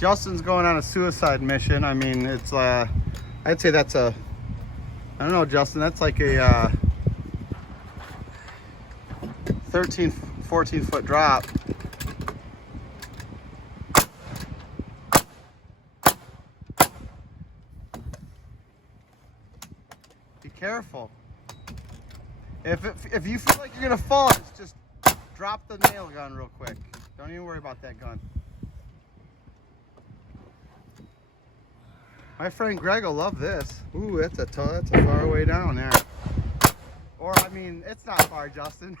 Justin's going on a suicide mission. I mean, it's I'd say that's a, I don't know, Justin, that's like a 13, 14 foot drop. Be careful. If you feel like you're gonna fall, just drop the nail gun real quick. Don't even worry about that gun. My friend Greg will love this. Ooh, that's a far way down there. Or I mean, it's not far, Justin.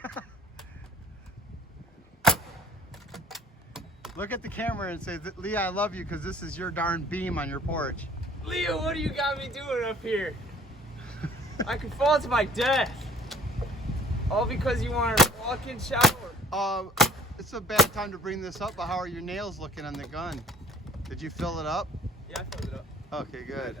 Look at the camera and say, Leah, I love you because this is your darn beam on your porch. Leah, what do you got me doing up here? I could fall to my death. All because you want a walk-in shower. It's a bad time to bring this up, but how are your nails looking on the gun? Did you fill it up? Yeah, I filled it up. Okay, good.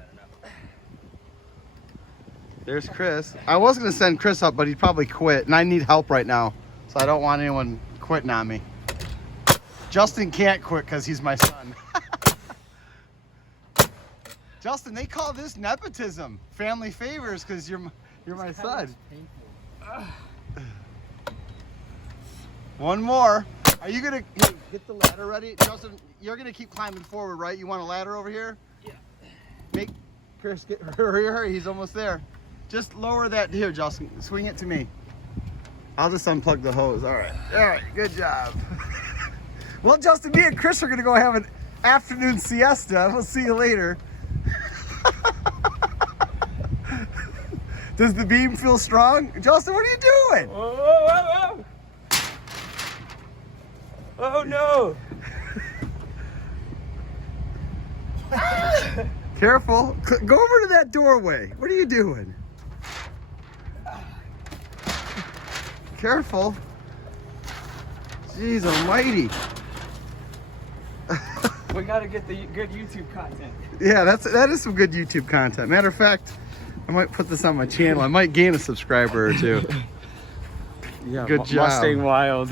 There's Chris. I was going to send Chris up, but he'd probably quit, and I need help right now, so I don't want anyone quitting on me. Justin can't quit because he's my son. Justin, they call this nepotism, family favors, because you're my son. One more. Are you gonna get the ladder ready, Justin? You're gonna keep climbing forward, right? You want a ladder over here? Yeah. Make Chris hurry! He's almost there. Just lower that here, Justin. Swing it to me. I'll just unplug the hose. All right. Good job. Well, Justin, me and Chris are gonna go have an afternoon siesta. We'll see you later. Does the beam feel strong? Justin, what are you doing? Whoa, whoa, whoa, whoa. Oh no! Careful. Go over to that doorway. What are you doing? Careful. Jeez almighty. We gotta get the good YouTube content. Yeah, that is some good YouTube content. Matter of fact, I might put this on my channel. I might gain a subscriber or two. Yeah, good job. Mustang Wild.